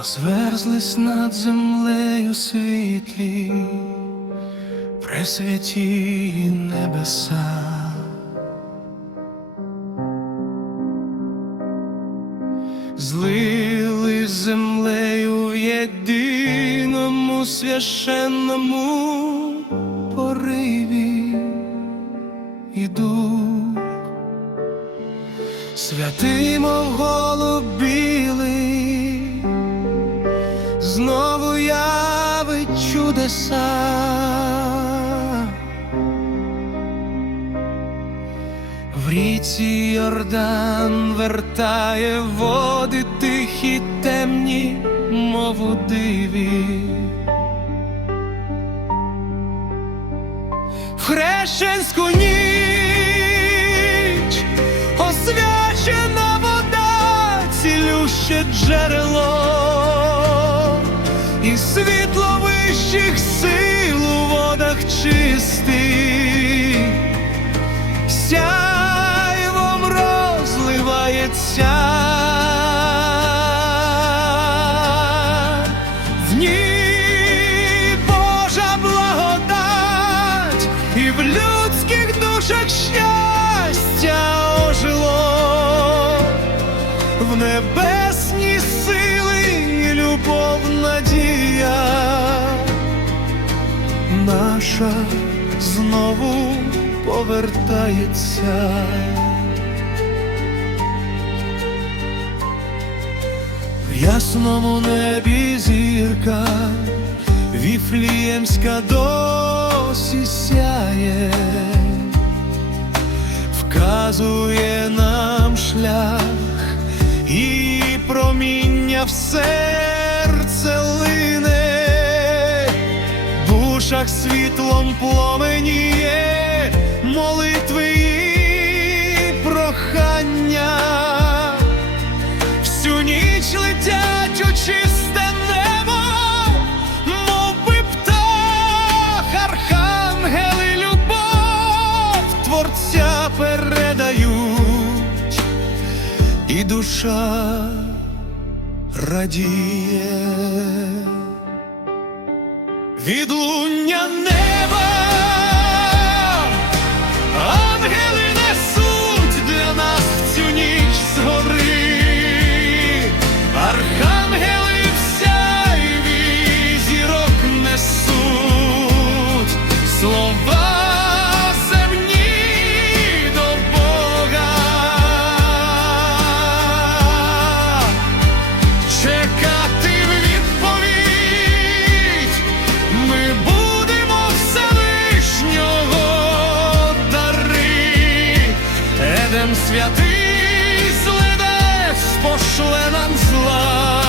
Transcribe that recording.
розверзлись над землею світлі, пресвяті небеса. Злили землею в єдиному священному пориві і дух, святий, мов голуб білий, знову явить чудеса. В ріці Йордан вертає води тихі темні, мов у диві. Хрещенську ніч освячена вода, цілюще джерело, і світло вищих сил у водах чистих сяйвом розливається. В ній Божа благодать, і в людських душах щастя ожило, в небесні сили і любов надія наша знову повертається. В ясному небі зірка віфліємська досі сяє, вказує нам шлях і проміння в серце лине душах світлом пломеніє молитви і прохання. Всю ніч летять у чисте небо, мов би птах, архангели любов Творця передають, і душа радіє. Відлуння неба Святий злидець пошле нам зла.